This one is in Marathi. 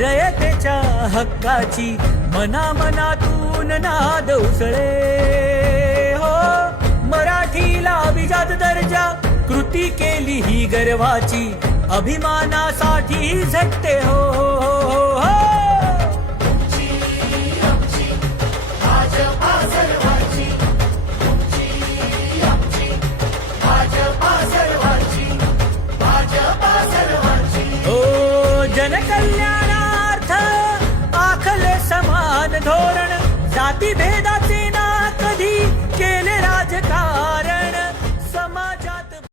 रयतेच्या हक्काची मनामनातून नाद उसळे हो. मराठीला अभिजात दर्जा कृती केली ही गर्वाची, अभिमानासाठी झटते हो, हो, हो. जनकल्याणार्थ आखले समान धोरण, जाती भेदाचे